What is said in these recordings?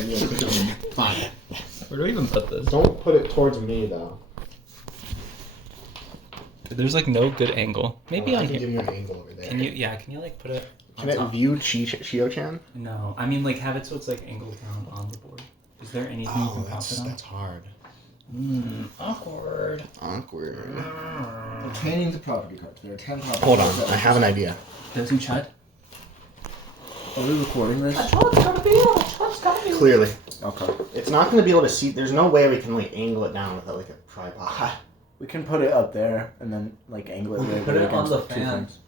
idea. Fine. Where do we even put this? Don't put it towards me though. There's like no good angle. Maybe I on can here. give you an angle over there. Can you? Yeah. Can you like put it? Can it view Shio-chan? No. I mean like have it so it's like angled down on the board. Is there anything you can pop it on? That's hard. Awkward. Obtaining the property cards. There are 10 property Hold cards. on, I have an idea. Does he Chud? Are we recording this? Clearly. Okay. It's not going to be able to see. There's no way we can like angle it down without like a tripod. We can put it up there and then like angle it. Right Put it on against the two fan. things.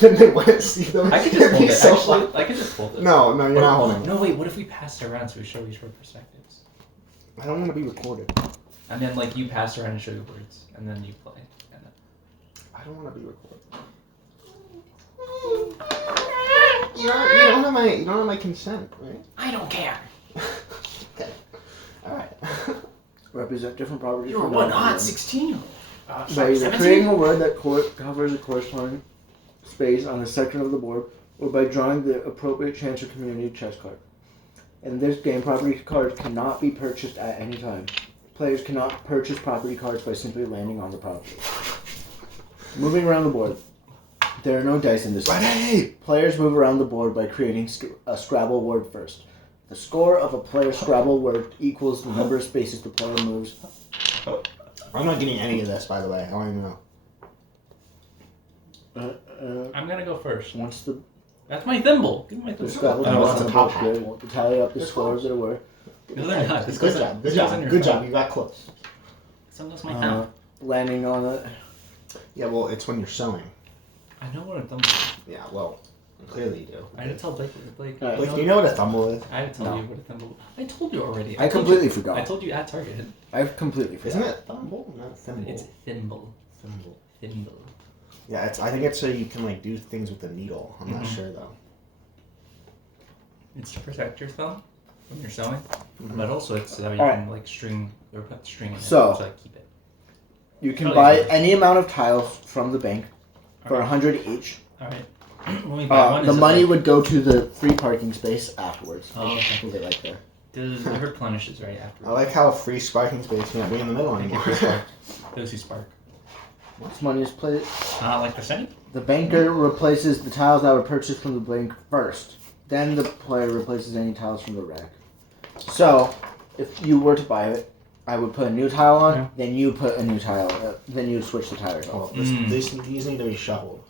Then they want to see them. I could just hold it. Actually, I could just hold it. No, you're not holding it. No, wait. What if we pass it around so we show each other perspectives? I don't want to be recorded. And then like you pass around and show your words, and then you play. And then... I don't want to be recorded. You don't have my consent, right? I don't care. Okay. All right. Represent different properties. You're from one the hot item. 16. By Sorry, either 17? creating a word that covers a corresponding space on a section of the board, or by drawing the appropriate chance or community chess card. In this game, property cards cannot be purchased at any time. Players cannot purchase property cards by simply landing on the property. Moving around the board. There are no dice in this game. Players move around the board by creating a Scrabble word first. The score of a player's Scrabble word equals the number of spaces the player moves. I'm not getting any of this, by the way. I don't even know. I'm gonna go first. Once the That's my thimble. Give me my The thimble. Scrabble Oh, cards it's on a the top board hat. grid to tally up the scores that were. No, they're not. This Good goes- job. this Good goes in job. your Good phone. job. You got close. So goes my thumb. Landing on it. Yeah, well, it's when you're sewing. I know what a thumble is. Yeah, well, clearly you do. I had to tell Blake. Alright. Like, do you know what a thumble is? I had to tell No. you what a thimble. I told you already. I told completely you, forgot. I told you at Target. I completely forgot. Isn't it thumble? Not thimble. It's thimble. thimble. Thimble. Yeah, I think it's so you can like do things with the needle. I'm not Mhm. sure though. It's to protect your thumb when you're sewing, Mhm. but also it's so you Alright. can like string or put string in it So- to like keep it. You can Oh, buy yeah. any amount of tiles from the bank for Alright. 100 each. All right. When we buy one, The is it money like, would go to the free parking space afterwards. Oh, okay. Move it right there. it replenishes right after. I like how free sparking space can't be in the middle anymore. Those who spark. Once money is played, Like the cent. the banker replaces the tiles that were purchased from the bank first. Then the player replaces any tiles from the rack. So, if you were to buy it, I would put a new tile on, Yeah. then you put a new tile, then you switch the tires Oh, off. these need to be shuffled.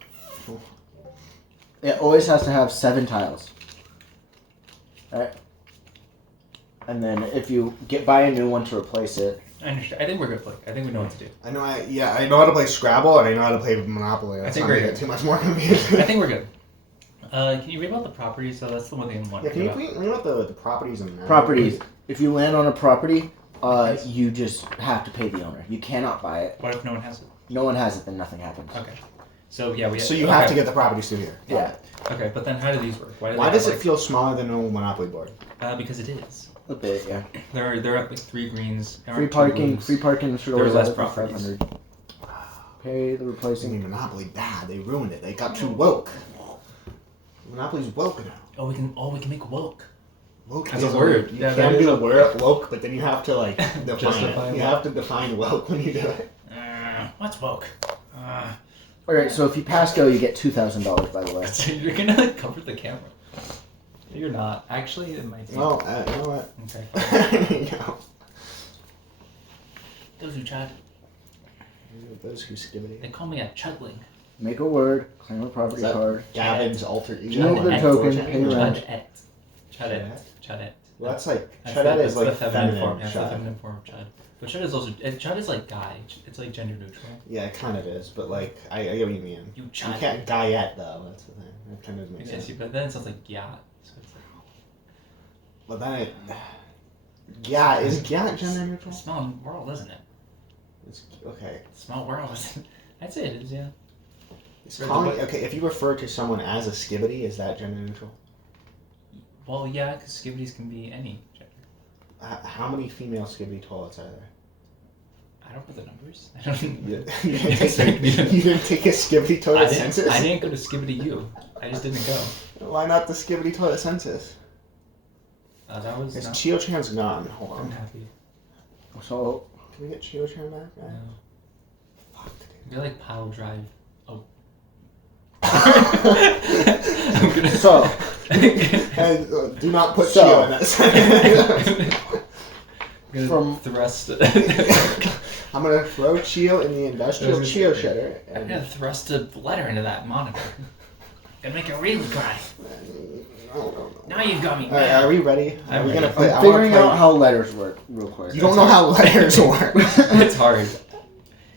It always has to have 7 tiles. Alright? And then if you buy a new one to replace it, I understand. I think we're good, Blake. I think we know what to do. I know. I know how to play Scrabble and I know how to play Monopoly. That's think not we're gonna good. get too much more confusing. I think we're good. Can you read about the properties? So that's the one thing I want Yeah, to can you about. read about the properties and properties. If you land on a property, you just have to pay the owner. You cannot buy it. What if no one has it? No one has it, then nothing happens. Okay. So yeah, So you have to get the properties through here. Yeah. Okay, but then how do these work? Why does it feel smaller than a Monopoly board? Because it is. A bit, yeah. They're at like 3 greens. Free parking should There are always less have it for properties. 500. Pay the I replacing. mean, Monopoly bad. They ruined it. They got too woke. Monopoly's woke now. Oh, we can make woke. Woke As a is word. You Yeah, can that do is the a- word woke, but then you have to like define Justify it. You woke. have to define woke when you do it. What's woke? Alright, so if you pass go, you get $2,000, by the way. So you're gonna like cover the camera. You're not. Actually, it might be. Well, you know what? Okay. No. Those who chud. Those who skibbity. They call me a chudling. Make a word, claim a property Is that card. Gavin's alter ego. Move the token, pay rent. Chudette. Chudette. Chudette. Well, that's like That's chudette the- is that's like the feminine feminine. form. Yeah, it's the chud. feminine form of chud. But chud is also chud is like guy. It's like gender neutral. Yeah, it kind of is, but like I get what you mean. You You chud. can't guyette though. That's the thing. That kind of makes Yes, sense. but then it sounds like yacht. So it's like But then it. Yeah, is yeah gender neutral? small world, isn't it? It's okay. Small world, isn't it? I'd say it is. Yeah. It's calling, okay, if you refer to someone as a skibbity, is that gender neutral? Well, yeah, because skibbities can be any gender. How many female skibbity toilets are there? I don't know the numbers. I don't. You didn't take a skibbity toilet census? I didn't go to Skibbity U. I just didn't go. Why not the skibbity toilet census? That was It's not... Chio-chan's gone. Hold I'm on. happy. So Can we get Chio-chan back? No. Fuck. You're like pile drive. Oh. So. And, do not put So. Chio in that sentence. I'm gonna From- thrust. I'm gonna throw Chio in the industrial Chio shredder. I'm gonna thrust a letter into that monitor. Gonna make it really cry. No. Now you've got me. All right, are we ready? I'm Are we ready. gonna play? I'm I wanna figuring play- out how letters work real quick. You don't know how letters work. It's hard.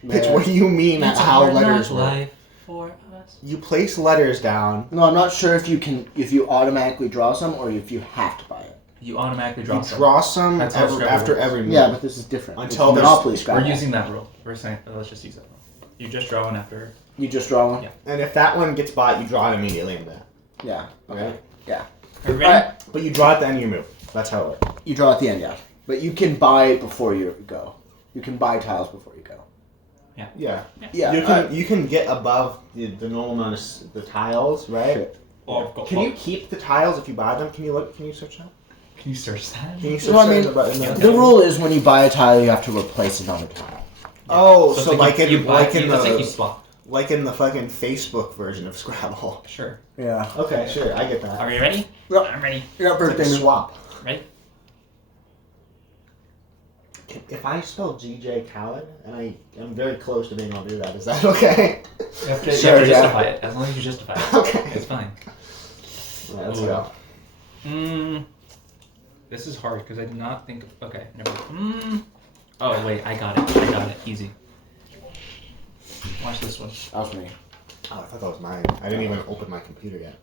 Bitch, what do you mean It's how hard letters knock work? life for us. You place letters down. No, I'm not sure if you automatically draw some or if you have to buy it. You automatically draw You some. draw some That's how Scrabble after works. every move. Yeah, but this is different. Until It's there's- Monopoly We're Scrabble. using that rule. We're saying, let's just use that rule. You just draw one after. You just draw one. Yeah. And if that one gets bought, you draw it immediately in that. Yeah. Okay. Are you ready? Alright. But you draw at the end of your move. That's how it works. You draw at the end, yeah. But you can buy it before you go. You can buy tiles before you go. Yeah. Yeah. You can get above the normal amount of the tiles, right? Shit. Can you keep the tiles if you buy them? Can you look? Can you search that? Can you search that? Can you search No, I mean, that? The rule is when you buy a tile, you have to replace another tile. Oh, it's so like you in buy- like in it's like you the swap. like in the fucking Facebook version of Scrabble. Sure. Yeah. Okay, sure, I get that. Are you ready? Yep. I'm ready. Yeah, It's like a swap. Ready? If I spell GJ Khaled and I am very close to being able to do that, is that okay? You have to, Sure, yeah. justify it. As long as you justify it. Okay. It's fine. Right, let's Ooh. go. This is hard because I did not think. Okay, never mind. Oh wait, I got it. Easy. Watch this one. That was me. Oh, I thought that was mine. I didn't even open my computer yet.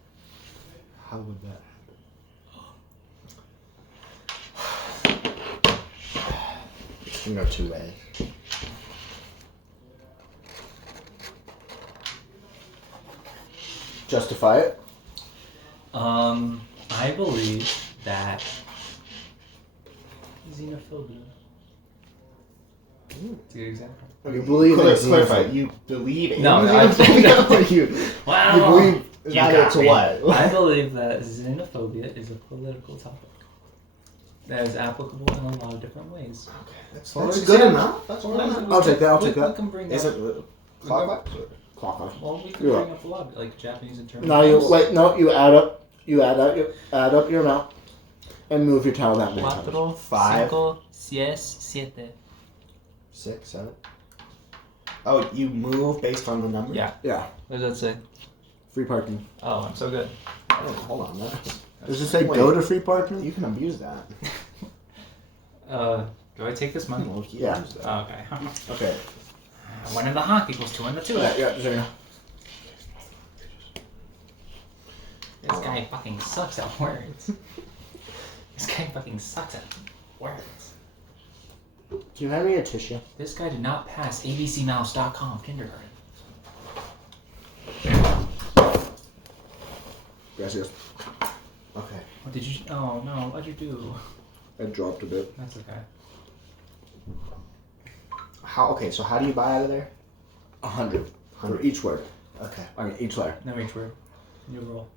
How would that happen? It can go two ways. Justify it. I believe that xenophobia. It's a good example. You believe in clarify. xenophobia. You believe in No, xenophobia, or you Wow. believe You that got it's me. what? I believe that xenophobia is a political topic that is applicable in a lot of different ways. That's For good example- enough. That's good enough. I'll take that. I'll We take that. can bring Is up, it clockwise? Clockwise. well, we can Yeah. bring up a lot, like Japanese and terms. Now you wait. No, you add up. You add up your amount, and move your tile that many times. 4, 5, 5, 6, 7. 6, 7. Oh, you move based on the number? Yeah. Yeah. What does that say? Free parking. Oh, I'm so good. Oh, hold on. Does it say Wait. go to free parking? You can abuse that. Do I take this money? Well, you Yeah. abuse that. Oh, okay. Okay. 1 in the hawk equals 2 in the 2. Yeah, Zarina. This guy fucking sucks at words. This guy fucking sucks at words. Can you hand me a tissue? This guy did not pass abcmouse.com kindergarten. Gracias. Okay. What did you? Oh no! What'd you do? I dropped a bit. That's okay. Okay, so how do you buy out of there? 100 for each word. Okay. I mean, each letter. No each word. New roll.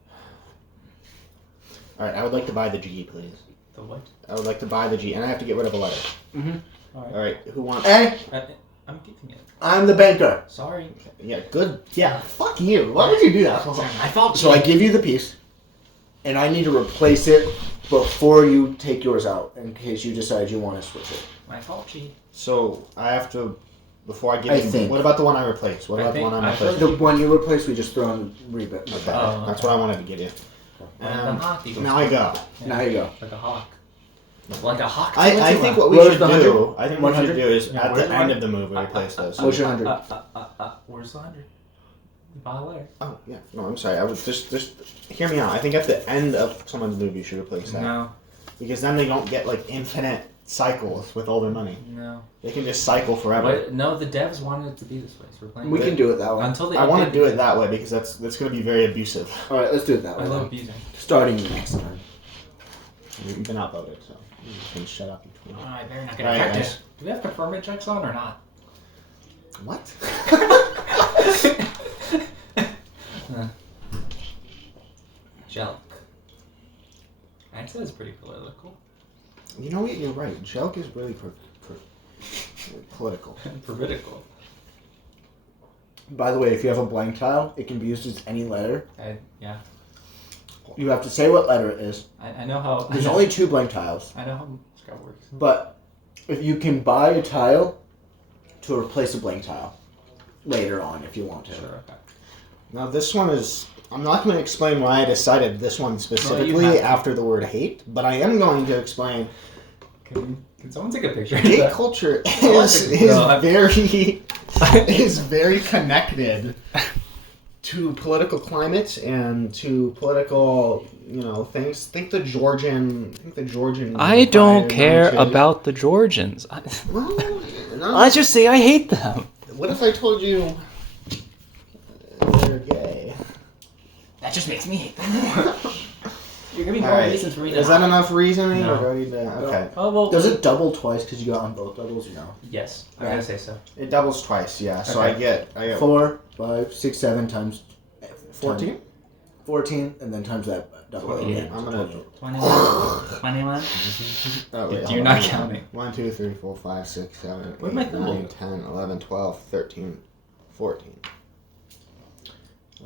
Alright, I would like to buy the G, please. The what? I would like to buy the G, and I have to get rid of a letter. Mm-hmm. All right. Alright, who wants... Hey, I'm giving it. I'm the banker. Sorry. Yeah, good. Yeah, fuck you. Why would you do that? I felt So I give you the piece, and I need to replace it before you take yours out, in case you decide you want to switch it. My fault, G. So, I have to... Before I give I you... think. What about the one I replaced? What I about the think one I I replaced? feel- The one you replace, we just throw in the rebit. Okay, Oh, that's okay. what I wanted to give you. One in the hawk equals Now I go. Yeah. Now you go. Like a hawk. Like a hawk. I think what we Where's should the do... I think what we should 100? do is, Yeah, at where's the the end one? of the move, we replace those. What's your 100? Where's the 100? You buy a letter. Oh, yeah. No, I'm sorry. I was just hear me out. I think at the end of someone's move, you should replace that. No. Because then they don't get, like, infinite cycles with all their money. No. They can just cycle forever. What? No, the devs wanted it to be this way, so we're playing. We it. can do it that way. Until they. I want to update do the- it that way because that's going to be very abusive. All right, let's do it that I way. love then. abusing. Starting next time. You've been outvoted, so you can shut up. Oh, I better not get Alright, affected. guys. Do we have confirmation checks on or not? What? Jelk. That's says pretty political. You know what? You're right. Joke is really political. Political. By the way, if you have a blank tile, it can be used as any letter. Yeah. You have to say what letter it is. I know how. There's only 2 blank tiles. I know how Scrabble works. But if you can buy a tile to replace a blank tile later on if you want to. Sure. Okay. Now this one is. I'm not going to explain why I decided this one specifically after the word hate, but I am going to explain. Can someone take a picture? Gay culture is very connected to political climates and to political, things. Think the Georgian. I don't care marches. about the Georgians. Well, I just say I hate them. What if I told you they're gay? That just makes me hate them more. You're giving me more Alright. reasons for me to. Is that enough reasoning? No. Or do I need to, okay. Oh well. Does it double twice because you got on both doubles or no? Yes, I'm gonna say so. It doubles twice, yeah. So Okay. I get 4, 5, 6, 7 times 14. 14, and then times that double. 28. again. I'm gonna. 21. Oh, wait, You're not counting. 1, 2, 3, 4, 5, 6, 7, Where'd 8, my thumb 9, go? 10, 11, 12, 13, 14.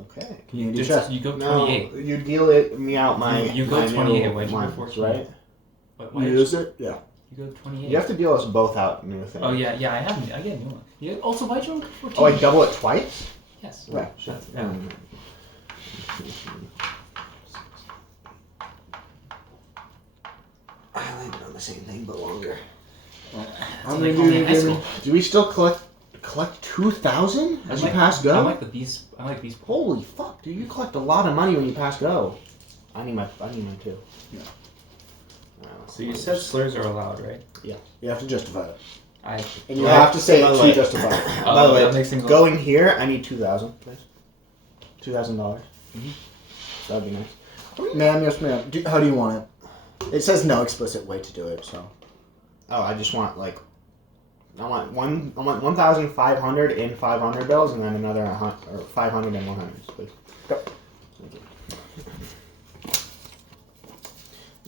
Okay. Community Just, chest. you go No, 28. you deal it me out my. You go my 28, new why'd you go ones, 14? right? Why You use it? Yeah. You go 28. You have to deal us both out new things. Oh yeah, I have. I get a new one. Yeah. Also, why'd you go 14? Oh, I double it twice? Yes. Right. Shit. Yeah. I landed on the same thing, but longer. That's what they call me in high school. Do we still collect 2,000 as you pass go? I like the bees. I like bees. Holy fuck, dude! You collect a lot of money when you pass go. I need mine too. Yeah. So you said slurs are allowed, right? You have to justify it. And you Yeah. have to say By it the to way- justify it. By the that makes way, things going here, I need 2,000, please. $2,000. Mhm. That'd be nice. Ma'am, yes ma'am. How do you want it? It says no explicit way to do it, so. Oh, I just want I want 1,500 in 500 bills, and then another 500 in 100s, please. Yep. Thank you.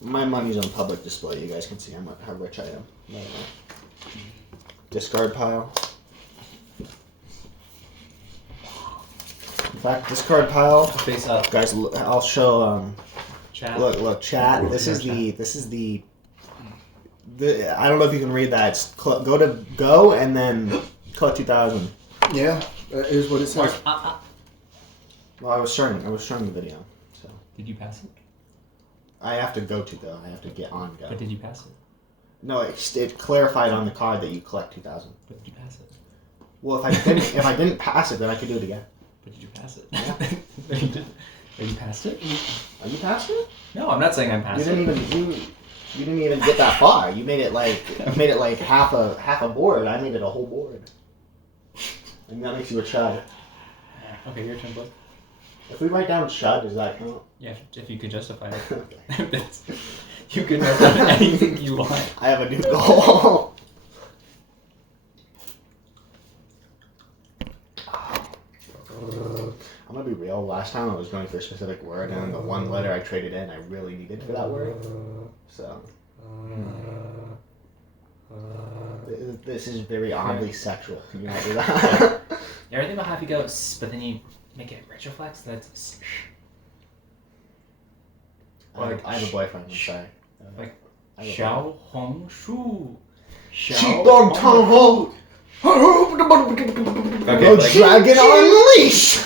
My money's on public display. You guys can see how rich I am. By the way. Discard pile. In fact, discard pile. Face up. Guys, I'll show. Chat. Look, chat. This is the. I don't know if you can read that. It's go and then collect 2,000. Yeah, that is what it says. Well, I was showing the video, so Did you pass it? I have to go. I have to get on go. But did you pass it? No, it clarified on the card that you collect 2,000. But did you pass it? Well, if I didn't pass it, then I could do it again. But did you pass it? Yeah. No, you didn't. Have you passed it? Are you passed it? No, I'm not saying I'm passed You didn't even get that far. You made it like half a board. I made it a whole board. And that makes you a chud. Okay, your turn, Blake. If we write down chud, does that count? Yeah, if you could justify it. Okay. You can write down anything you want. I have a new goal. I'm gonna be real. Last time I was going for a specific word, and the one letter I traded in, I really needed for that word. So this is very oddly sexual. Can you not do that? You ever think about how if you go but then you make it retroflex? That's I have a boyfriend. I'm sorry. Like, I have a Xiao Hong Shu. Xiao Dong Ho. Okay, like, Dragon unleash!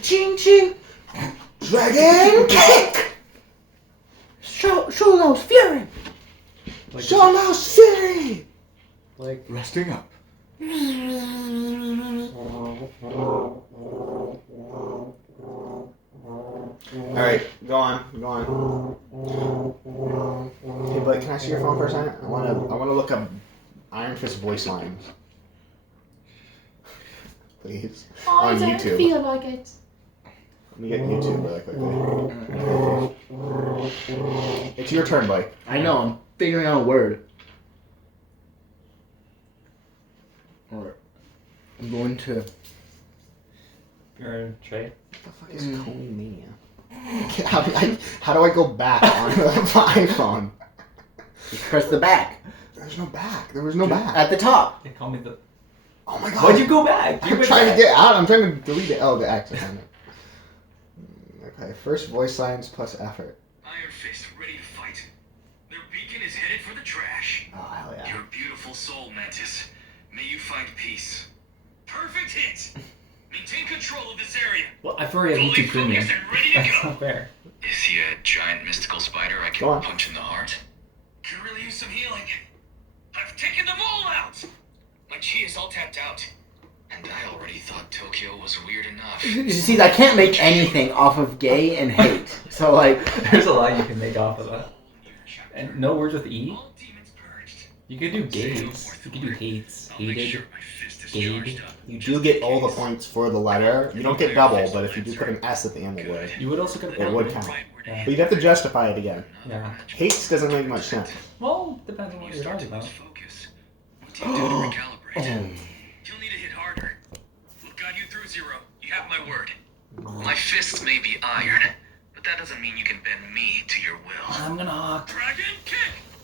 Ching ching! Dragon kick! Show those fury! like, Show those fury! like Resting up. Alright, go on. Hey, Blake, can I see your phone for a second? I wanna look up Iron Fist voice lines. Please. I On don't YouTube. feel like it. Let me get YouTube really quickly. It's your turn, Blake. I know, I'm figuring out a word. Alright. I'm going to. your trade. What the fuck is Coney Mania? How do I go back on the iPhone? Just press the back. There's no back. There was no back. At the top. They call me the. Oh my god. Why'd you go back? You I'm went trying back. to get out. I'm trying to delete it. Oh, the X. I found it. Okay, first voice lines plus effort. Iron Fist ready to fight. Their beacon is headed for the trash. Oh, hell yeah. Your beautiful soul, Mantis. May you find peace. Perfect hit. Maintain control of this area. Well, I've already have Fully YouTube Premium. focused and ready to That's go. not fair. Is he a giant mystical spider I Go on. can punch in the heart? Could really use some healing. I've taken them all out. My chi is all tapped out. And I already thought Tokyo was weird enough. You see, I can't make anything off of gay and hate. So, like... There's a lot you can make off of that. And no words with E? All demons purged. You could do gays. You could do hates. I'll make Hated. sure my fist is Gay. charged up. You do get all the points for the letter. You don't get double, but if you do put an S at the end of the word, You would also get it would count. Yeah. But you'd have to justify it again. Yeah. Hates doesn't make much sense. Well, depends on what you're talking about. Focus. What do you do to recalibrate? Oh. You'll need to hit harder. We'll guide you through, Zero. You have my word. My fists may be iron, but that doesn't mean you can bend me to your will. I'm gonna hawk. Dragon kick!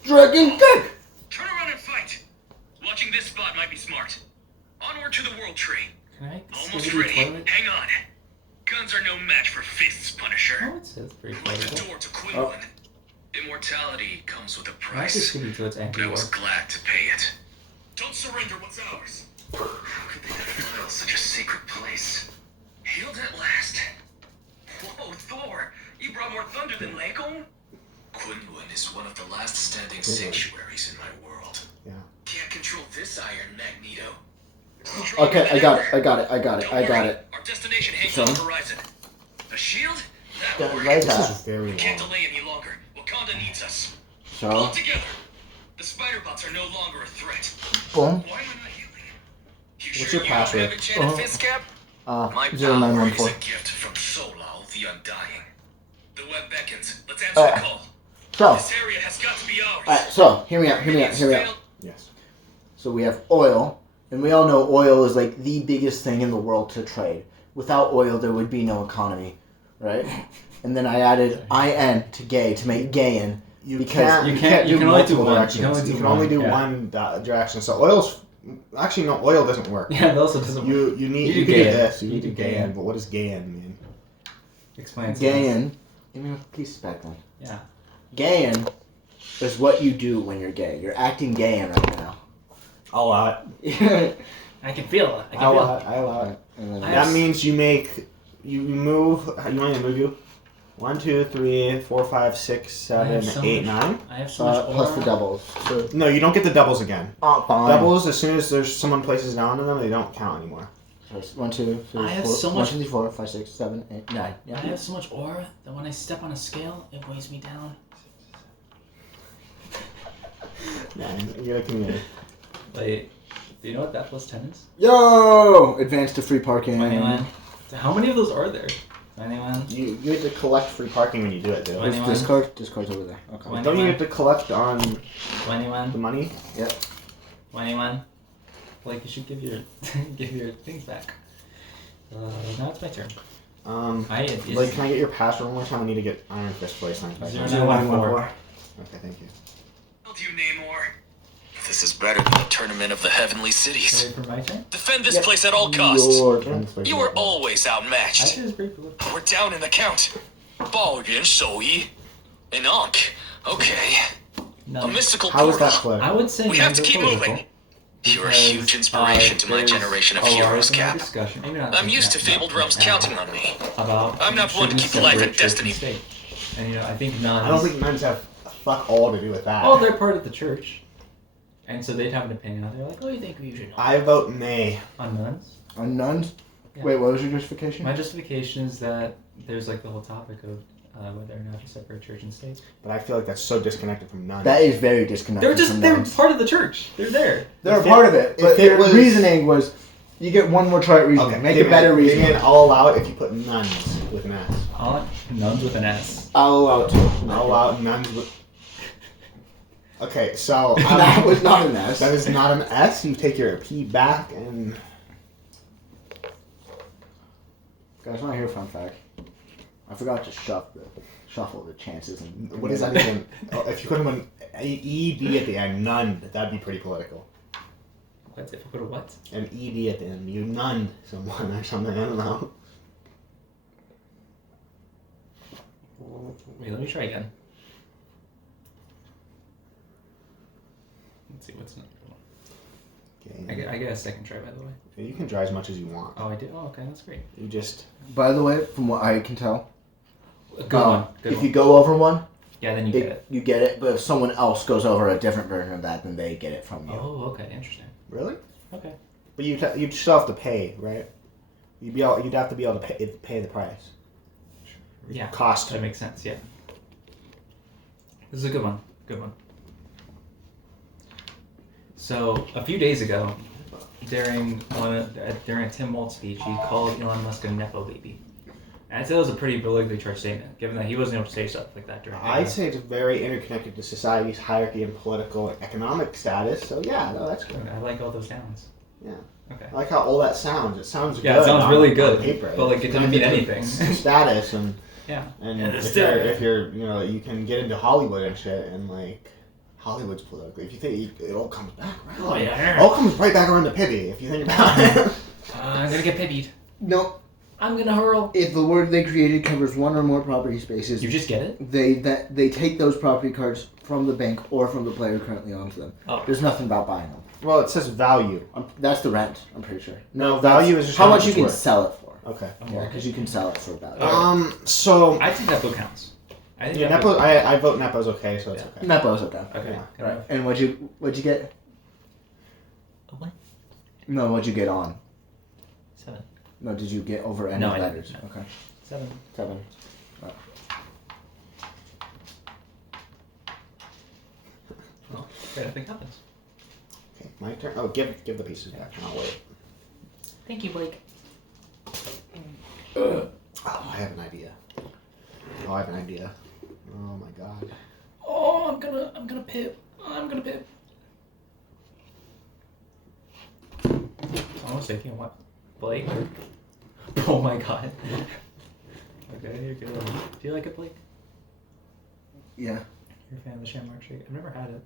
Dragon kick! Turn around and fight! Watching this spot might be smart. Onward to the world tree. Can I Almost still do ready. toilet? Hang on. Guns are no match for fists, Punisher. Oh, it says pretty Like the close. door to Quinlan. Immortality comes with a I like this price, could be towards but I anti-war. was glad to pay it. Don't surrender what's ours. How could they defile such a sacred place? Healed at last. Whoa, Thor! You brought more thunder than Lagon? Quinlan is one of the last standing sanctuaries in my world. Yeah. Can't control this iron, Magneto. Okay, I got it. Don't worry. Our destination hangs on the horizon. A shield? That'll work. Right This back. is very We can't long. delay any longer. Wakanda needs us. So, All together. The spider bots are no longer a threat. boom. Why am I not healing? You What's sure your you password? don't have enchanted fist cap? My power is 0914. a gift from Solal the Undying. The web beckons. Let's answer the call. So, This area has got to be ours. alright, so, hear me out. Yes. So we have oil, and we all know oil is like the biggest thing in the world to trade. Without oil, there would be no economy, right? And then I added IN to gay to make gayin. You Because you can only do multiple one. directions. You can only do only one, do yeah. one direction. So oil's actually no. Oil doesn't work. Yeah, that also doesn't work. You need You you do can do gayin. this. You You need to do do gayin. gayin. But what does gayin mean? Explain it. Gayin. Give me a piece back then. Yeah. Gayin is what you do when you're gay. You're acting gayin right now. I'll allow it. I can feel it. I can I'll feel allow it. it. I allow it. And then I That have- means you move. You want me to move you? 1, 2, 3, 4, 5, 6, 7, so 8, much- 9. I have so much plus the aura. doubles. So, No, you don't get the doubles again. fine. Doubles, as soon as there's someone places down on them, they don't count anymore. So it's 1, 2, 3, I have 4, so 1, much- 2, 3, 4, 5, 6, 7, 8, 9. I Yeah. have so much aura that when I step on a scale, it weighs me down. Yeah, you're like me. Wait, do you know what that plus 10 is? Yo! Advance to free parking. 21. So how many of those are there? 21. You have to collect free parking when you do it, dude. What? Where's 21. Discord? Discord's over there. Okay. 21. Don't you have to collect on 21. the money? 21. Like you should give your give your things back. Now it's my turn. Like, can I get your password one more time? I need to get Iron Fist voice line back. 0914. Okay, thank you. Do you, Namor? This is better than the tournament of the heavenly cities. Wait for my turn? Defend this place at all costs. Your You are always I outmatched. think it's pretty cool. We're down in the count. 抱怨手艺 an Ankh. Okay. A No. mystical How is portal. that clear? I would say We have nuns to are keep political moving. You're a because, huge inspiration to my there's generation of a lot heroes, in our Cap. discussion. Maybe not I'm used to fabled realms counting on me. about I'm not one to should we keep life separate and church destiny. state. And you know, I think nuns. I don't think nuns have fuck all to do with that. Oh, they're part of the church, and so they'd have an opinion. They're like, "Oh, you think we should I vote nay. on nuns?" On nuns? Yeah. Wait, what was your justification? My justification is that there's like the whole topic of whether or not to separate church and state. But I feel like that's so disconnected from nuns. That is very disconnected They're from they're nuns. part of the church. They're there. They're a If part it- of it, if but it their was- reasoning was, you get one more try at reasoning. Okay, Make it better reasoning. I'll allow it if you put nuns with an S. I want nuns with an S. I'll allow it too. I'll allow nuns with. Okay, so That was not an S. That is not an S. You take your P back and Guys, want to hear a fun fact? I forgot to shuffle the chances. And What does that even? If you put an ED at the end, none. That'd be pretty political. What? If I put a what? An ED at the end. You nunned someone or something. I don't know. Wait, let me try again. Let's see what's next. Okay. I get a second try, by the way. You can try as much as you want. Oh, I did? Oh, okay, that's great. You just. By the way, from what I can tell, Good one. Good if one. you go over one, Yeah, then you get it. you get it. But if someone else goes over a different version of that, then they get it from you. Oh, okay, interesting. Really? Okay. But you'd still have to pay, right? You'd have to be able to pay the price. Yeah. Cost. That makes sense, yeah. This is a good one. Good one. So, a few days ago, during a Tim Waltz speech, he called Elon Musk a Nepo baby. And I'd say that was a pretty politically charged statement, given that he wasn't able to say stuff like that during I'd say it's very interconnected to society's hierarchy and political and economic status. So yeah, no, that's good. I like all those sounds. Yeah. Okay. I like how all that sounds. It sounds good. Yeah, it sounds really good, on paper. but like it doesn't mean anything. Status and Yeah. and Yeah, if you're you can get into Hollywood and shit and like Hollywood's political. If you think it all comes back around. Oh yeah. It all comes right back around to Pibby if you think about it. I'm gonna get pibbied. No, I'm gonna hurl. if the word they created covers one or more property spaces, You just get it? they take those property cards from the bank or from the player currently owns them. Oh. There's nothing about buying them. Well, it says value. That's the rent. I'm pretty sure. No, value is just how much you it's can worth. sell it for. Okay. Yeah, because you can sell it for value. So I think Nepo counts. I think yeah, Nepo. I vote Nepo's okay, so it's Yeah. okay. Nepo's okay. Okay. Yeah. Good Right. enough. And what'd you get? What? No, what'd you get on? 7. No, did you get over any No, I letters? didn't, Okay. 7. 7. Well, great, I think happens. Okay, my turn. Oh, give the pieces back. I'll wait. Thank you, Blake. Oh, I have an idea. Oh, my god. Oh, I'm gonna pip. I'm gonna pip. I was thinking what? Blake? Oh my god. Okay, you're good. Do you like it, Blake? Yeah. You're a fan of the Shamrock Shake? I've never had it.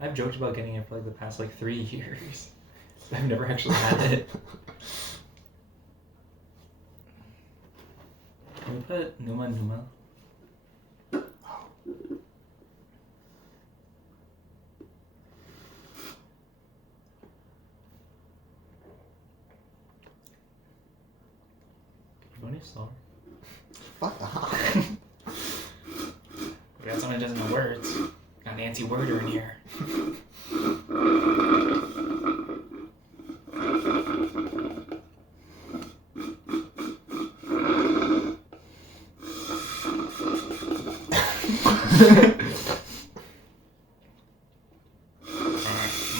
I've joked about getting it for like the past 3 years. I've never actually had it. Can we put Numa? Can you go any slower? Fuck off. We got someone who doesn't know words. Got an anti-worder in here.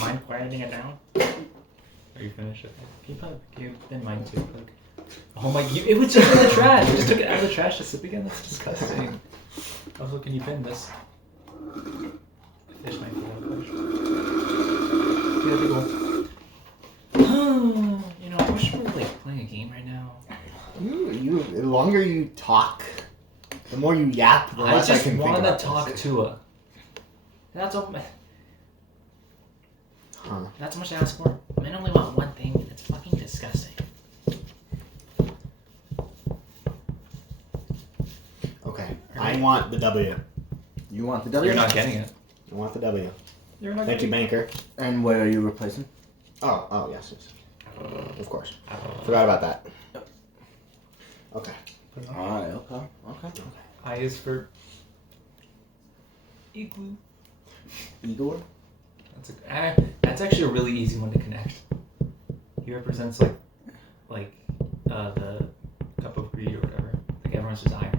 Mind quieting it down? Are you finished? Can you bin mine too, quick? Oh my! It was just in the trash. You just took it out of the trash to sip again. That's disgusting. Also, can you bin this? Fish my food out of the big one. I wish we were playing a game right now. The longer you talk, the more you yap, the less I can think about want to this. talk to her. That's all. Huh. Not so much to ask for. Men only want one thing, and it's fucking disgusting. Okay, I want the W. You want the W? You're not getting it. I want the W. You're not Thank you, getting banker. And what are you replacing? Oh, yes. Of course. Forgot about that. Okay. Alright, okay. I is for Igloo. Igor? That's actually a really easy one to connect. He represents the cup of greed or whatever, like everyone's desire.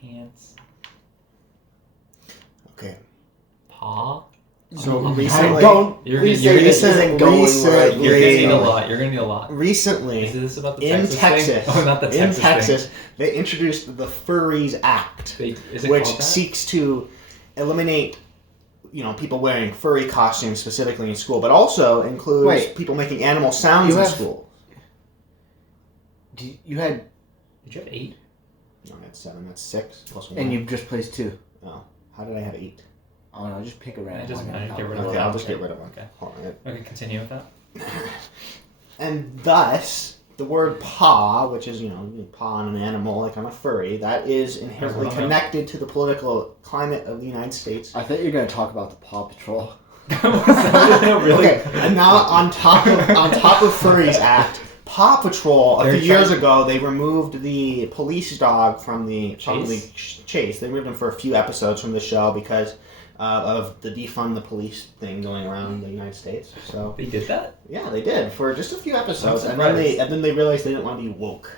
Pants. Okay. Paw. So Oh, recently, You're Please gonna say this isn't going where I You're gonna need a Recently. lot. You're gonna need a lot. recently Is this about the in Texas Texas, thing? Oh, not the Texas thing. they introduced the Furries Act, Is it which called that? seeks to eliminate, people wearing furry costumes specifically in school, but also includes Wait. people making animal sounds You in have- school. You had, Did you have 8? No, I had 7. That's 6 plus 1. and you just placed 2. Oh. How did I have 8? Oh no, just pick a random It doesn't one. matter. Get rid of Okay, one. I'll just get rid of one. Okay. Hold on. Okay, continue with that. And thus, the word paw, which is, you paw on an animal like I'm a furry, that is inherently connected to the political climate of the United States. I thought you were going to talk about the Paw Patrol. Really? Okay, and now on top of Furries Act, Paw Patrol a few years ago they removed the police dog from the chase. They removed him for a few episodes from the show because of the defund the police thing going around the United States. So They did that? yeah, they did for just a few episodes, I'm and then they realized they didn't want to be woke.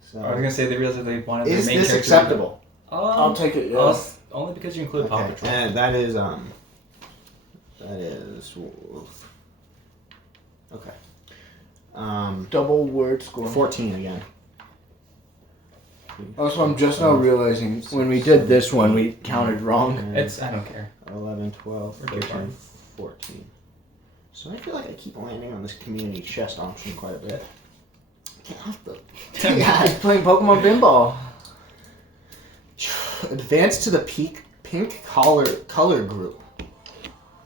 So I was gonna say they realized that they wanted their is main this character. acceptable? I'll take it, well, yes. only because you include Paw Patrol. And that is okay. Double word score. 14 again. Also, I'm just now realizing when we did this one, we counted wrong. I don't care. 11, 12, We're too 13, 14. So I feel like I keep landing on this community chest option quite a bit. Get off the... He's playing Pokemon Pinball. Advance to the pink color group.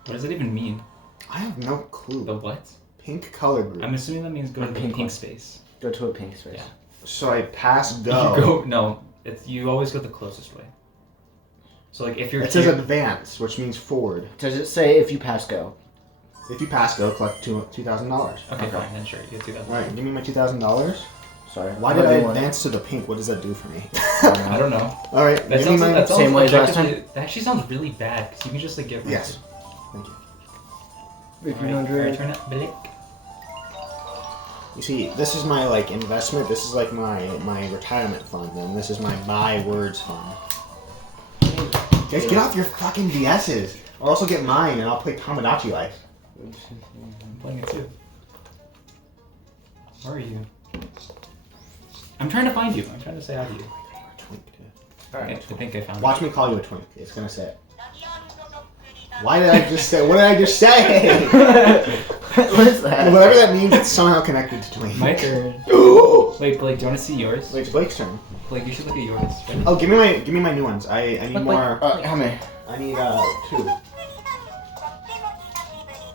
What does it even mean? I have no clue. The what? Pink color group. I'm assuming that means go to the pink pink one. space. Go to a pink space. Yeah. So I pass go. You always go the closest way. So like if you're It says advance, which means forward. Does it say if you pass go? If you pass go, collect $2,000. Okay, fine, then sure, you get 2,000. Alright, give me my $2,000. Sorry. Why did I advance to the pink? What does that do for me? I don't know. Alright, That give me sounds my... that sounds same way as last objectively- That actually sounds really bad because you can just like get rid Yes. of Thank you. it. Alright, turn it blick. You see, this is my investment. This is like my retirement fund, and this is my words fund. Guys, get off your fucking DSs, or also get mine, and I'll play Tomodachi Life. I'm playing it too. Where are you? I'm trying to find you. I'm trying to say hi to you. I think I found Watch me call you a twink. It's gonna say it. Why did I just say? What did I just say? What is that? Whatever that means, it's somehow connected to twink. My turn. Wait, Blake, do you want to see yours? Wait, it's Blake's turn. Blake, you should look at yours. Oh, give me my new ones. I need But, more. How many? I need 2.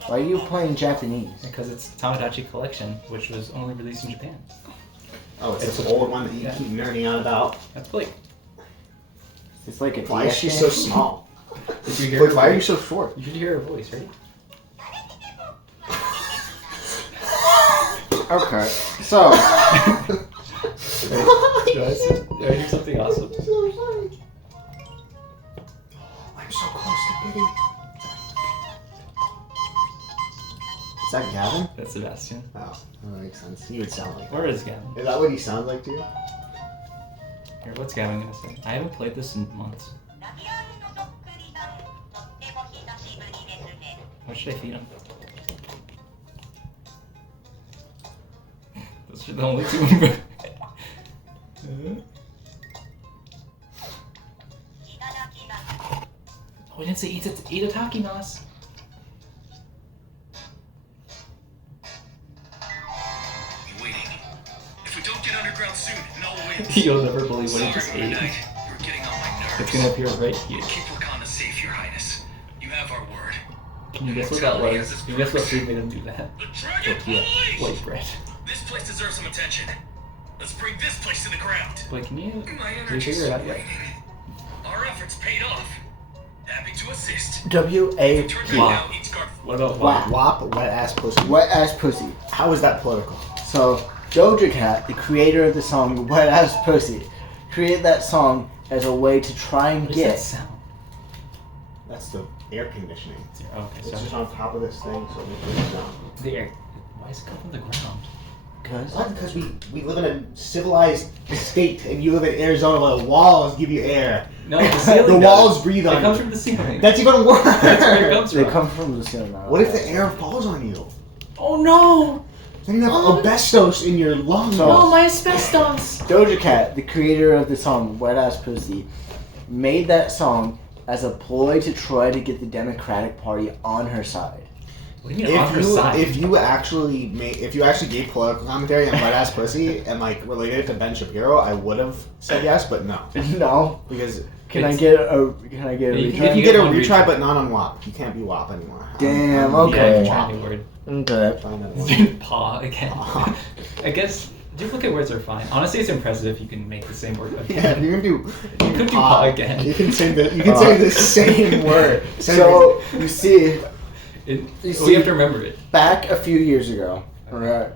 Why are you playing Japanese? Because it's Tomodachi Collection, which was only released in Japan. Oh, it's this old one that you keep nerding on about. That's Blake. It's like a Why is DS she game. so small? Did you hear Blake, her why are you voice? so short? You should hear her voice, right? Okay, so Should I do something awesome? I'm so close to Biddy. Is that Gavin? That's Sebastian. Oh, that makes sense. He would sound like Where is Gavin? that. Is that what he sounds like to you? Here, what's Gavin gonna say? I haven't played this in months. What should I feed him? Those are the only 2. Oh, we didn't say eat a takimas. Be waiting. If we don't get underground soon, Null wins. You'll never believe what he just Sorry, ate. Knight. You're getting on my nerves. It's gonna appear right here. Keep Wakanda safe, Your Highness. You have our word. Can you guess what that was? Can you guess what food made him do that? The Dragon Police! White bread. This place deserves some attention. Let's bring this place to the ground. Wait, can you My do you energy's figure it out yet? waning. Our efforts paid off. Happy to assist. W-A-P. Turn Wow. right now, eats guard. What about Wow. WAP? WAP, wet ass pussy. Wet ass pussy. How is that political? So, Doja Cat, the creator of the song Wet Ass Pussy, created that song as a way to try and What does that get... sound? That's the air conditioning. Okay, It's sorry. just on top of this thing, so it goes down. The air. Why is it come from the ground? What? Because we live in a civilized state, and you live in Arizona where the walls give you air. No, the ceiling The does. walls breathe It on comes you. from the ceiling. That's even worse. That's where it comes They from. come from the ceiling. What if the air falls on you? Oh no! Then you have asbestos in your lungs. Oh, my asbestos! Doja Cat, the creator of the song Wet Ass Pussy, made that song as a ploy to try to get the Democratic Party on her side. What do you mean on her side? If you actually gave political commentary on Wet Ass Pussy and like related it to Ben Shapiro, I would have said yes, but no. No. Because Can I get a you retry? can you can get a one retry, retry. but not on WAP. You can't be WAP anymore. Damn, I'm okay. Yeah, try a new word. Okay. Find another one. Paw again. Paw. I guess duplicate words are fine. Honestly, it's impressive if you can make the same word Yeah, again. you can do. You could do paw again. You can say the same word. So you see, You see- have to remember it. back a few years ago, alright,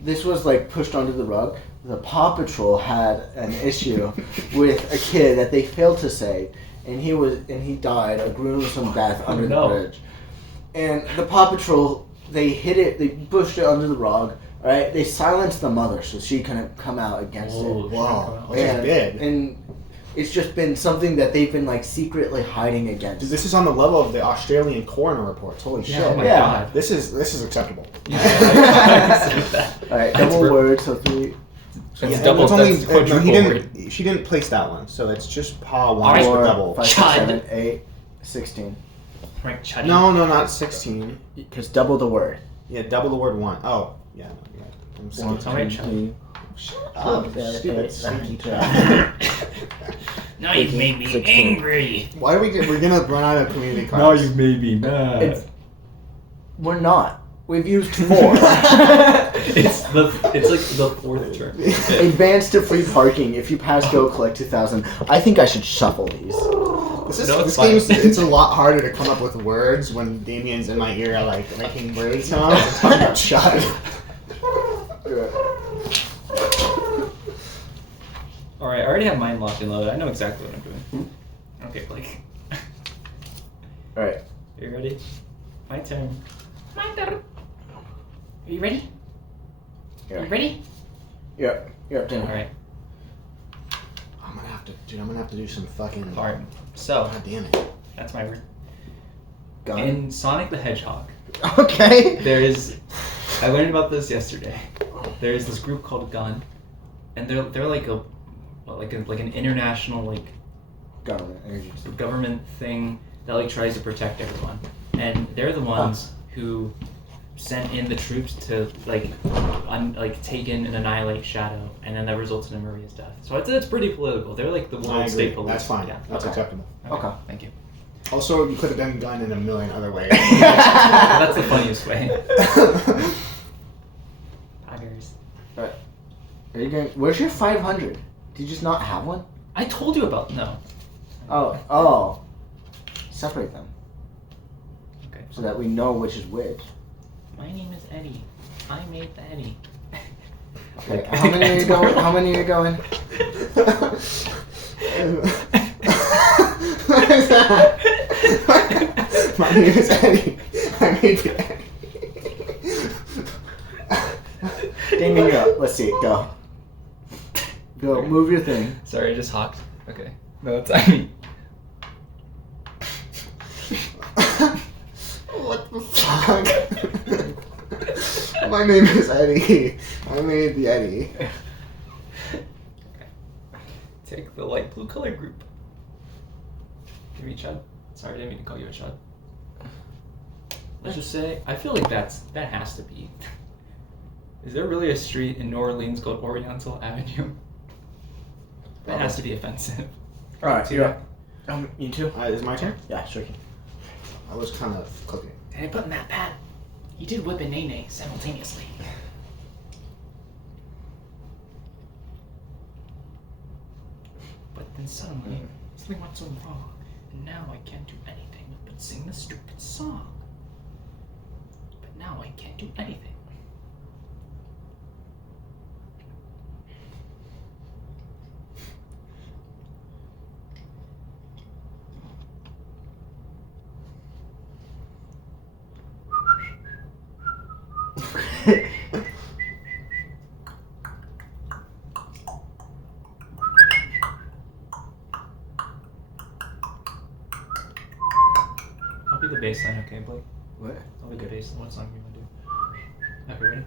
this was like pushed under the rug. The Paw Patrol had an issue with a kid that they failed to say, and he died a gruesome death under no. the bridge. And the Paw Patrol, they pushed it under the rug. Right? They silenced the mother so she couldn't come out against Whoa. it. Wow. Okay. Which is big. And it's just been something that they've been like secretly hiding against. Dude, this is on the level of the Australian coroner reports. Holy Yeah, shit. oh my Yeah. god. This is acceptable. Yeah, I can see that. Alright, That's double ver- word, so 3. That's Yeah, double. it's only, That's no, quadruple. she didn't place that one, so it's just paw one Alright. for 4, double. 5, 6, Chud. 7, 8, 16. Right, Chuddy. No, not 16. Because double the word. Yeah, double the word one. Oh, yeah. I'm sorry. Alright, Chuddy. Oh, Yeah, stupid yeah, sneaky yeah. trap. Now you've made me 16. angry. Why are we're gonna run out of community cards? made me mad. It's- We're not. We've used 4. It's like the fourth turn. Advance to free parking. If you pass Go Collect 2000. I think I should shuffle these. No, it's This fine. game's it's a lot harder to come up with words when Damien's in my ear like making bird sounds and talking about shot. Alright, I already have mine locked and loaded. I know exactly what I'm doing. Okay, Blake. Alright. You ready? My turn. My turn. Are you ready? Yeah. You ready? Yep. Yep, damn. Alright. I'm gonna have to do some fucking. Alright. So, God damn it. that's my word. Gun. In Sonic the Hedgehog, Okay. I learned about this yesterday. There's this group called Gun, and they're like an international like Government agency. government thing that like tries to protect everyone, and they're the ones who sent in the troops to like take in and annihilate Shadow, and then that resulted in Maria's death. So I'd say it's pretty political. They're like the I world agree. state police. That's fine. Yeah. That's Okay. acceptable. Okay. Thank you. Also, you could have done gun in a million other ways. That's the funniest way. Poggers. Are you going? Where's your 500? Did you just not have one? I told you about no. Oh. Separate them Okay. so that we know which is which. My name is Eddie. I made the Eddie. Okay. How many are you going? How many are you going? What is that? My name is Eddie. I made the Eddie. Ding, ding, go. Let's see. Go. Go. Move your thing. Sorry, I just hawked. Okay. No, it's I mean. What the fuck? My name is Eddie. I made the Eddie. Take the light blue color group. Give me Chud. Sorry, I didn't mean to call you a Chud. Let's just say, I feel like that has to be. Is there really a street in New Orleans called Oriental Avenue? That has to be offensive. All right. Yeah. You too? Is it my turn? Yeah, sure. I was kind of cooking. Did I put in that pad? You did whip and nay simultaneously. But then suddenly, something went so wrong, and now I can't do anything but sing the stupid song. But now I can't do anything. I'll be the bass line, okay, Blake? What? I'll be the bass line. What song are you gonna do? Okay, ready?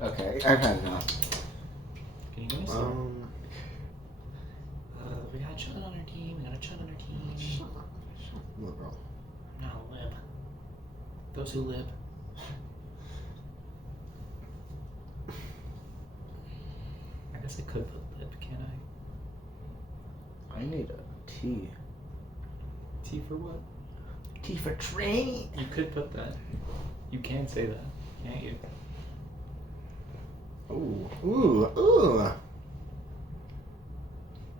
Okay, I've had enough. We got Chud on our team. We got a Chud on our team. Shut up. Liberal. I'm not a lib. Those who lib. I guess I could put lib, can't I? I need a T. T for what? T for train. You could put that. You can say that, can't you? Ooh. Ooh. Ooh.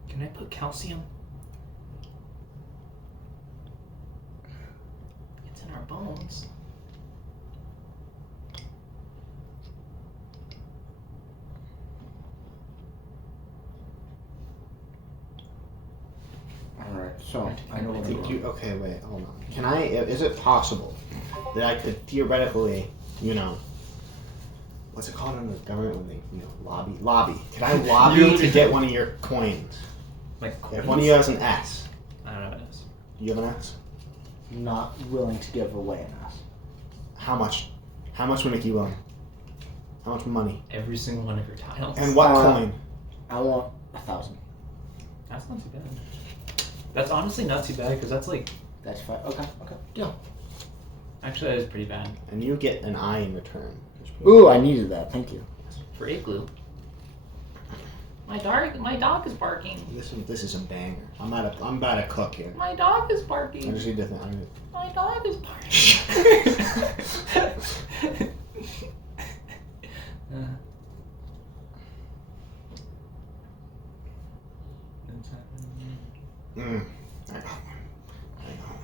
Can I put calcium? It's in our bones. Alright, so I know what Think you, okay, wait, hold on. Can I, is it possible that I could theoretically, what's it called in the government when they, lobby? Can I lobby to get one of your coins? Like If one of you has an S. I don't know what it is. Do you have an S? not willing to give away an S. How much? How much would make you willing? How much money? Every single one of your tiles. And what coin? I want 1,000. That's not too bad. That's honestly not too bad because that's like. That's fine. Okay, deal. Actually, that is pretty bad. And you get an eye in return. Ooh, I needed that. Thank you. For igloo. My dog is barking. This is a banger. I'm about to cook here. My dog is I barking. just need to think. My dog is barking. I got one. I got one.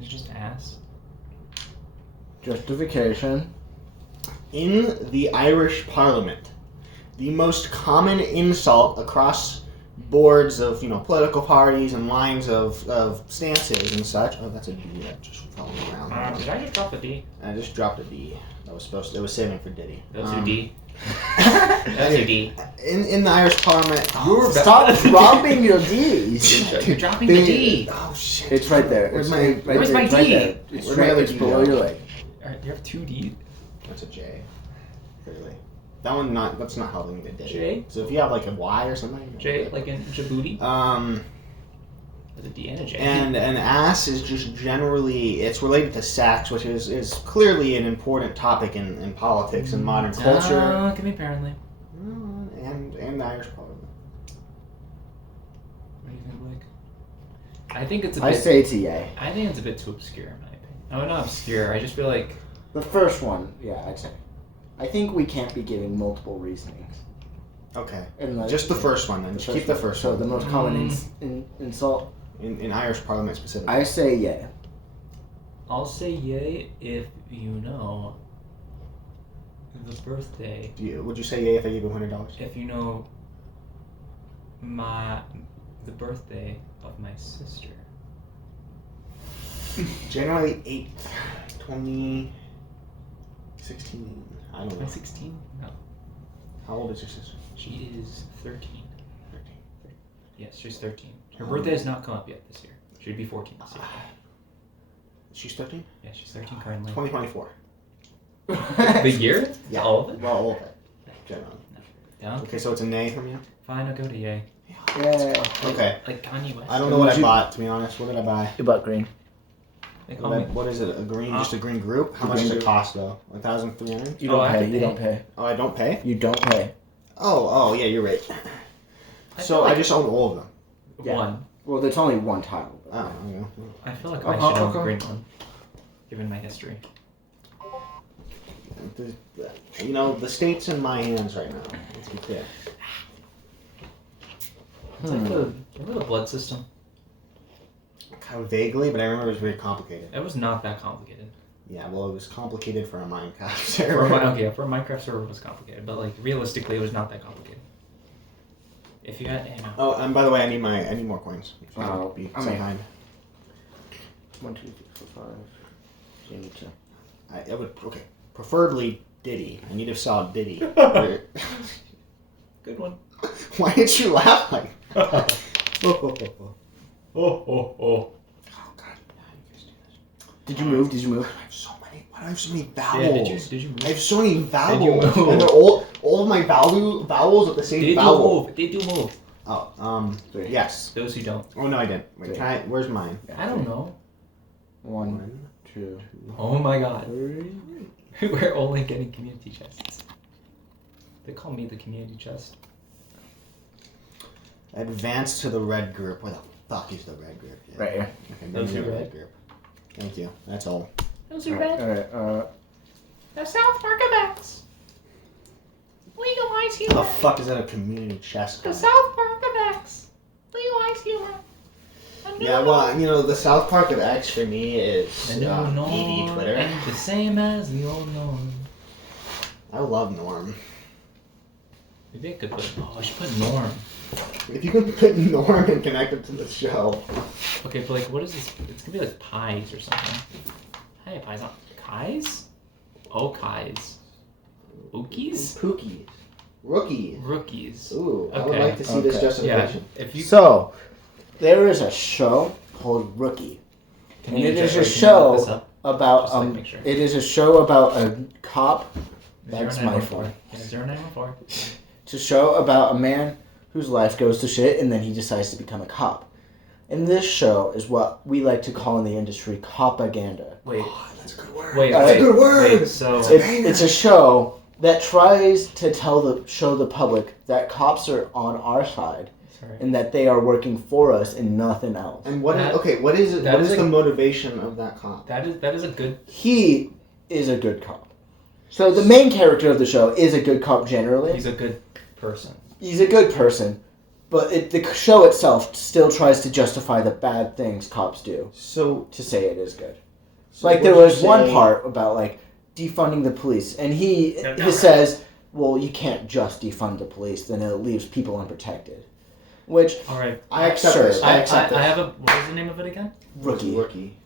It's just ass. Justification. In the Irish Parliament, the most common insult across boards of political parties and lines of stances and such. Oh, that's a D that just fell around. Did I just drop a D? I just dropped a D. That was supposed to. It was saving for Diddy. That's a D. That's a D. In the Irish Parliament. Stop dropping your D's. You're dropping the D. Oh shit! It's right there. Where's It's my? Where's my right D? there. It's Where's my right. other It's D below go? your leg. Alright, you have two D. That's a J. Clearly. That one not. That's not helping me to Diddy. J? So if you have like a Y or something. J, like in Djibouti? There's a D and a J. And an ass is just generally, it's related to sex, which is clearly an important topic in politics and modern culture. Give me apparently. And the Irish Parliament. What do you think, Blake? I think it's a I bit. say it's a yay. I think it's a bit too obscure in my opinion. No, not obscure. I just feel like. The first one, yeah, I'd say. I think we can't be giving multiple reasonings. Okay. And Just the first one then. Just keep the first So one. the most common insult. In Irish Parliament specifically. I say yay. I'll say yay if you know the birthday. Would you say yay if I gave you $100? If you know the birthday of my sister. January 8th, 2016. I don't know. 16? No. How old is your sister? She is 13. 13. Yes, she's 13. Her birthday has not come up yet this year. She'd be 14 this year. She's 13? Yeah, she's 13 currently. 2024. The year? Yeah. All of it? Well, all of it. Generally. Down? Okay, so it's a nay from you? Fine, I'll go to yay. Yeah. Okay. Like Kanye West. I don't know what I bought, to be honest. What did I buy? You bought green. They call me. What is it? A green? Just a green group? How much does it cost though? 1,300? You Oh, don't I have pay. to You pay. don't pay. Oh, I don't pay? You don't pay. Oh, yeah, you're right. I So feel like I just own all of them. Yeah. one. Well, there's only one tile. Oh, yeah. I feel like Okay, I should own okay. the green one, given my history. The state's in my hands right now. Let's be clear. It's like remember the blood system? Kind of vaguely, but I remember it was very complicated. It was not that complicated. Yeah, well, it was complicated for a Minecraft For server. a Minecraft server it was complicated, but like realistically it was not that complicated. If you had, Oh, and by the way, I need more coins. Oh, Be I'm so in. kind. 1, 2, 3, 4, 5. So you need to. I would preferably Diddy. I need to sell Diddy. good one. Why did you laugh like? Oh. Oh God! How do you guys do this? Did you move? I have so many. Why do I have so many vowels? Yeah, did you I move? have so many vowels. Did you move? And they're all of my vowels are the same They do vowel. move. They do move. Oh, yes. Those who don't. Oh no, I didn't. Wait, where's mine? I don't know. 1, 2, Oh my god. 3. We're only getting community chests. They call me the community chest. Advance to the red group. Where the fuck is the red group? Yeah. Right here. Okay, Those maybe are the red. group. Thank you. That's all. Those are red. Alright, The South Park effects. Legalize How the fuck is that a community chest? The South Park effects. Legalize humor. Yeah, well, you know, the South Park of X for me is The new norm ED Twitter. ain't the same as the old norm. I love Norm. Maybe I could put. Oh, I should put norm. If you can put Norm and connect it to the show. Okay, but like, what is this? It's gonna be like pies or something. Hey, pies on Kais? Oh, Kais. Ookies? Pookies. Rookies. Rookies. Ooh, I would Okay. like to see this Okay. Yeah. justification. If you So, there is a show called Rookie. can And you it is a look this show up? about Just, like, make sure. it is a show about a cop. That's my 0914. phone. Yeah, 0914. It's a show about a man whose life goes to shit and then he decides to become a cop. And this show is what we like to call in the industry propaganda. Wait. Oh, that's a good word. Wait. That's a good word. Wait, so It's a show that tries to show the public that cops are on our side sorry. and that they are working for us and nothing else. And what That- is okay? What is it? that What is is a- the motivation of that cop? That is a good. He is a good cop. So the main character of the show is a good cop generally. He's a good person. He's a good person, but the show itself still tries to justify the bad things cops do So, to say it is good. so Like what there would was you one say- part about like defunding the police, and he Yeah, no, he says, "Well, you can't just defund the police; then it leaves people unprotected." Which All right. I accept Sure. this. I I accept this. have a. What is the name of it again? rookie. Rookie.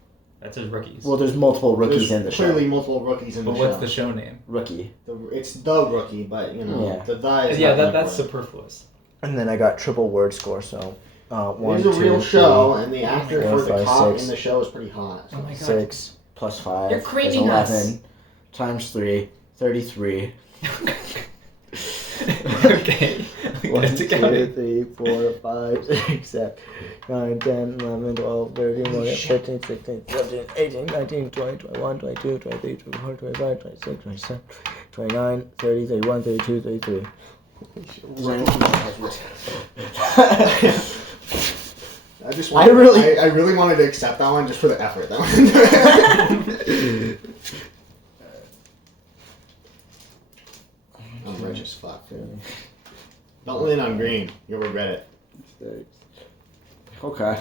That says rookies. Well, there's multiple rookies There's in the show. clearly multiple rookies in but the what's show. the show name? Rookie, It's the rookie, but you know Yeah. the is Yeah, not that's important. superfluous. and then I got triple word score. So, one, It is a real 2, show, and the actor four, for the five, cop 6. in the show is pretty hot. Oh my god. 6 plus 5 You're is creaming us. 11 times 3, 33. Okay. 1, Get it 2, together. 3, 4, 5, 6, 7, 9, 10, 11, 12, 13, 14, 15, 16, 17, 18, 19, 20, 21, 22, 23, 24, 25, 26, 27, 29, 30, 31, 32, 33. I just I really- I really wanted to accept that one just for the effort. That one. I'm rich as fuck. Don't lean on green. You'll regret it. Okay.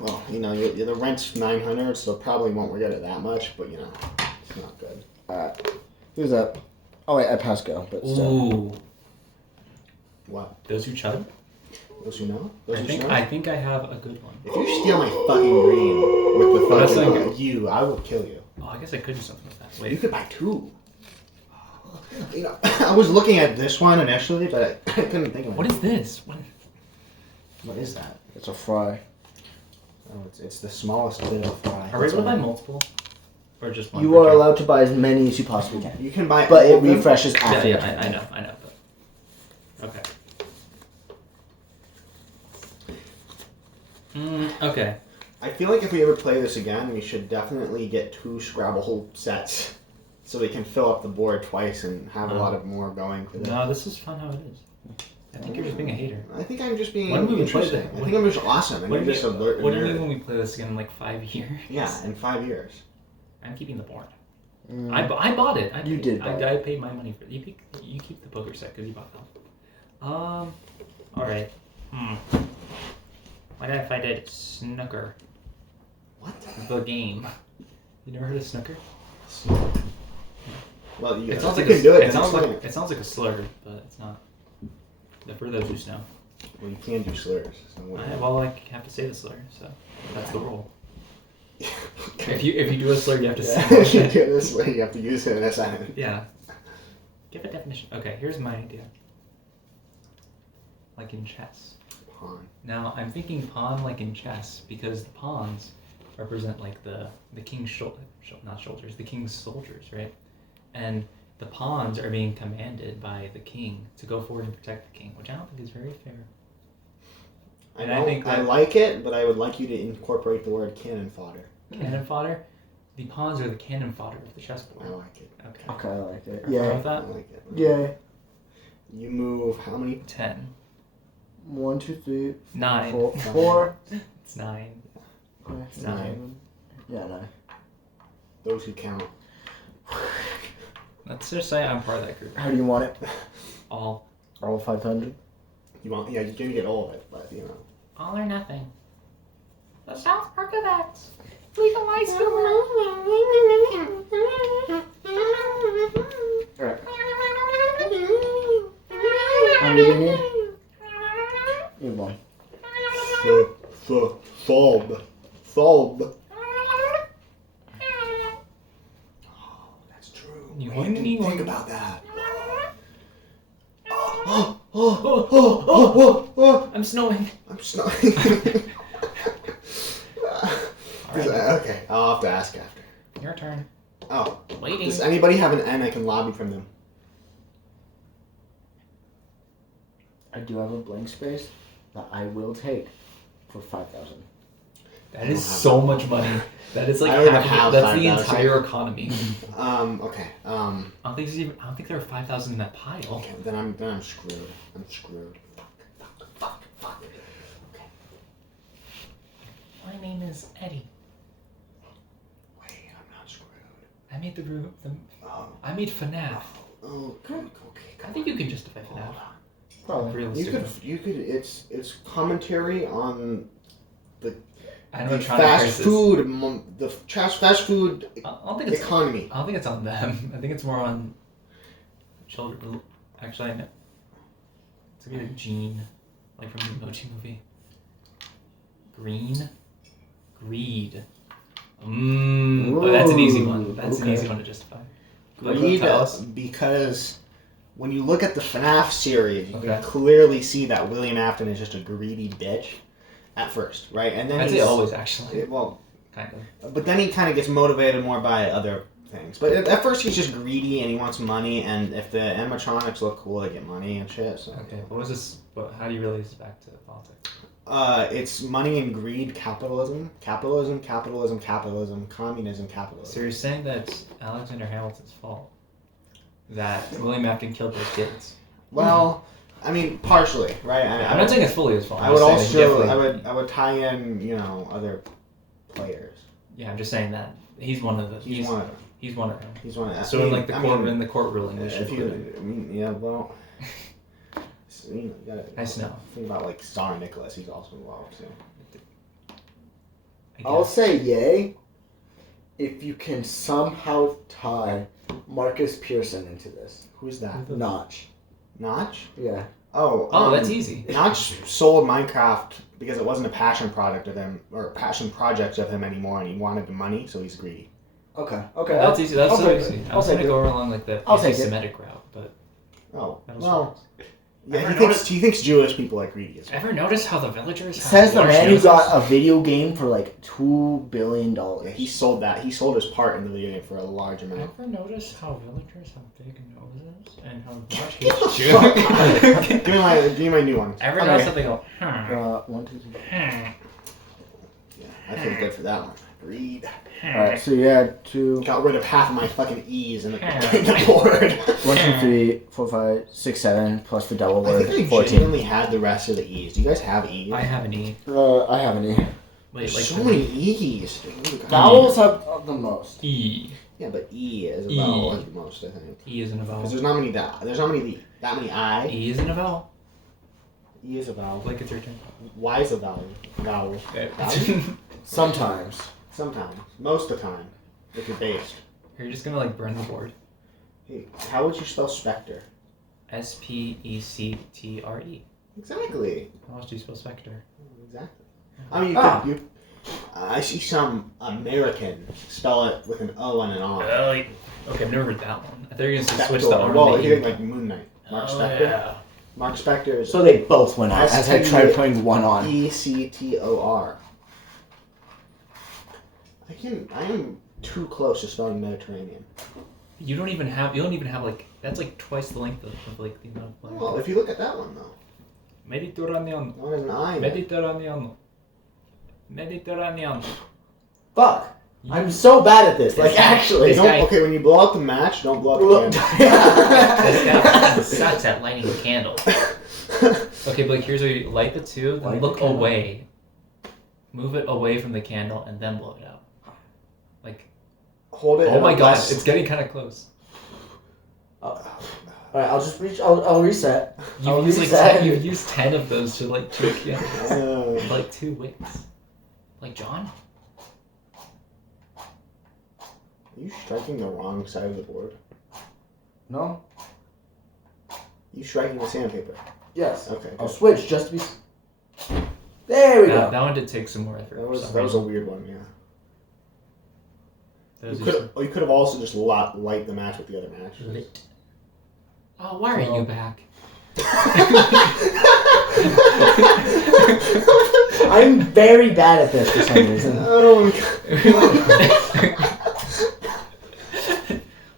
Well, you know, the rent's $900, so probably won't regret it that much. But you know, it's not good. Alright. Who's up? Oh wait, I passed go, but still. Ooh. What? Those who chug? Those who know? Those I who think know? I think I have a good one. If you steal my fucking green with the That's fucking like- you, I will kill you. Oh, I guess I could do something with that. You Wait. could buy 2. You know, I was looking at this one initially, but I couldn't think of it. What is this? What is that? It's a fry. Oh, it's the smallest bit of fry. Are we able to buy multiple? Or just one? You per are turn? allowed to buy as many as you possibly can. You can buy But all it of them. refreshes Yeah, after. your yeah, turn. I know, but. Okay. Okay. I feel like if we ever play this again, we should definitely get 2 Scrabble sets so we can fill up the board twice and have a lot of more going for this. No, this is fun how it is. I think you're just being a hater. I think I'm just being When do we play interesting. that? I think I'm just awesome and What you're do just you alert. What do you mean when we play this again in like 5 years? Yeah, in 5 years. I'm keeping the board. Mm. I bought it. You did buy I paid my money for it. You keep the poker set because you bought that. Alright. What if I did snooker? What? The game. You never heard of snooker? Well, you, It sounds you like can do it. It sounds explain like it sounds like a slur, but it's not. For those who know. Well, you can do slurs. So Well, I have to say the slur, so that's the rule. Okay. If you do a slur, you have to Yeah, say if you it. do it this way, you have to use it in a sentence. Yeah. Give a definition. Okay, here's my idea. Like in chess. Pawn. Now I'm thinking pawn like in chess because the pawns represent like the king's not shoulders, the king's soldiers, right? And the pawns are being commanded by the king to go forward and protect the king, which I don't think is very fair. I like it, but I would like you to incorporate the word cannon fodder. Cannon fodder? The pawns are the cannon fodder of the chessboard. I like it. Okay, I like it. Yeah. Yeah. With that? I like it. Yeah. You move how many? 10. 1, 2, 3, 9. 4. It's 9. Okay, It's 9. Yeah, 9. Those who count. Let's just say I'm part of that group. How do you want it? All. All 500? You want? Yeah, you can get all of it, but All or nothing. The South Park of X. Legalize Alright. How many do you need? You have 1. Fob. Oh, that's true. You I want didn't me? think about that. I'm snowing. I'm snowing. Okay, I'll have to ask after. Your turn. Oh, Waiting. does anybody have an N I can lobby from them? I do have a blank space that I will take for 5,000. That is so much money. That is like I don't even half have that's the 5,000. entire economy. Okay. I don't think there are 5,000 in that pile. Okay, then I'm screwed. I'm screwed. Fuck. Okay. My name is Eddie. Wait, I'm not screwed. I made the group. Oh. I made FNAF. Oh, okay. I think you can justify FNAF. Probably. You could. It's commentary on the Animatronic fast crisis. food, the fast food I don't think it's economy. I don't think it's on them. I think it's more on children. Actually, I know. It's a good Gene, like from the Emoji Movie. Green, greed. Oh, that's an easy one. That's an easy one to justify. Greed, Tell us. because when you look at the FNAF series, you Okay. can clearly see that William Afton is just a greedy bitch at first, right? And then I'd say always, actually. Well, Kind of. but then he kind of gets motivated more by other things. But at first he's just greedy and he wants money. And if the animatronics look cool, they get money and shit. So. Okay, what was this? How do you relate this back to politics? It's money and greed, capitalism, communism, capitalism. So you're saying that it's Alexander Hamilton's fault that William Afton killed those kids? Well, I mean, partially, right? I'm not saying it's fully his fault. I would I'm just saying also, I would tie in, other players. Yeah, I'm just saying that he's one of the. He's one of them. He's one of them. He's one of them. So in the court ruling, we should. If you, I mean, yeah, well, you gotta Nice to know. think about like Tsar Nicholas. He's also involved too. I'll say yay if you can somehow tie Marcus Pearson into this. Who's that? Notch. Notch? Yeah. Oh, that's easy. Notch sold Minecraft because it wasn't a passion product of him or a passion project of him anymore, and he wanted the money, so he's greedy. Okay. That's easy. That's I'll so take easy. it. I was I'll gonna take go it. along like the I'll take it. anti-Semitic route, but Oh, that was well, yeah, Ever he thinks Jewish people are greedy as well. Ever notice how the villagers have Says the large man who noses? got a video game for like $2 billion. Yeah, he sold that. He sold his part in the video game for a large amount. Ever notice how villagers have big noses and how much hates Jews? Give me my new one. Ever Okay. notice something go? 1, 2, 3. Yeah, I feel good for that one. Greed. Alright, so you had 2, Got rid of half of my fucking E's in the board. 1, 2, 3, 4, 5, 6, 7, plus the double I word, think I 14. genuinely had the rest of the E's. Do you guys have E's? I have an E. I have an E. Wait, There's like so many E's. Dude. Vowels have the most. E. Yeah, but E is a E. vowel at the most, I think. E isn't a Because vowel. there's not many that many I. E isn't a vowel. E is a vowel. Like it's your turn. Y is a vowel. Vowel. Okay. Vowel? Sometimes. Sometimes. Most of the time. If you're based. You're just gonna like burn the board. Hey, how would you spell specter? Spectre. Exactly. How else do you spell spectre? Exactly. I mean, I see some American spell it with an O and an R. Okay, I've never heard that one. I thought you were gonna say switch Spector. the R. Well, and if the you E. think like Moon Knight. Mark Oh, Spector. yeah. Mark Spector is So they both went out as I tried putting one on. ECTOR. I am too close to spelling Mediterranean. You don't even have like that's like twice the length of like the amount of letters. Well, if you look at that one though, Mediterranean. one is an I. Mediterranean. Fuck. I'm so bad at this. Like, actually. Okay, when you blow out the match, don't blow out the candle. This guy fucking sucks at lighting a candle. Okay, but like here's where you light the two, then look away. Move it away from the candle and then blow it out. Like, Hold it. oh my god, it's getting kind of close. Alright, I'll just I'll reset. You've used 10 of those to like 2 candles. Like 2 wicks. Like John? Are you striking the wrong side of the board? No? You striking the sandpaper? Yes. Okay. I'll switch just to be... There we go. That one did take some more effort. That was a weird one, yeah. That You could have also just light the match with the other match. Lit. Oh, why are you back? I'm very bad at this for some reason. Oh my god.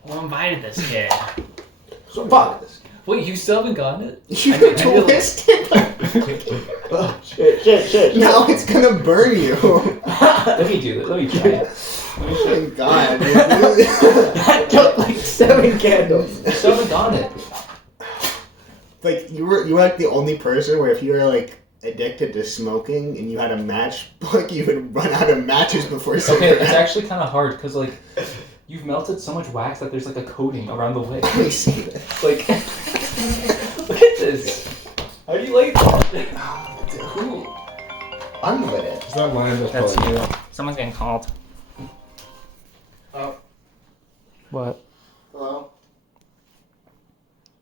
Who invited this kid? So fuck. Wait, you still haven't gotten it? You twisted. Oh, shit. Now it's gonna burn you. Let me do it. Let me try it. Oh my god, dude. That took like 7 candles. You still haven't gotten it. Like you were like the only person where if you were like addicted to smoking and you had a match book, you would run out of matches before Okay, it's actually kind of hard because like you've melted so much wax that there's like a coating around the wick. Let me see this. Like, look at this. How do you like that? Who unlit it? It's not mine. That's you. Someone's getting called. Oh. What? Hello?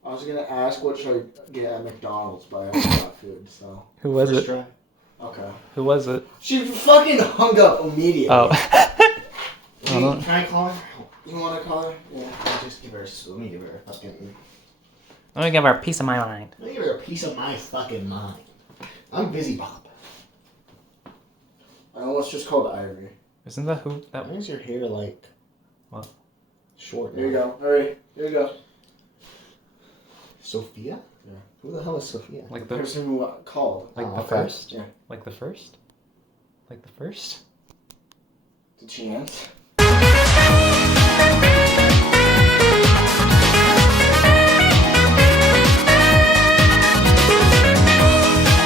I was gonna ask what should I get at McDonald's, but I haven't got food, so. Who was First it? try. Okay. Who was it? She fucking hung up immediately. Oh. Can I call her? You wanna call her? Yeah. Let me give her a fucking. Let me give her a piece of my mind. Let me give her a piece of my fucking mind. I'm busy, Bob. I know it's just called Ivory. Isn't that who? Why is your hair like? What? Short. Here you go. Hurry. Here you go. Sophia? Yeah. Who the hell is Sophia? Like The person who called. Like Oh, the okay. first? Yeah. Like the first? Like the first? Did she answer?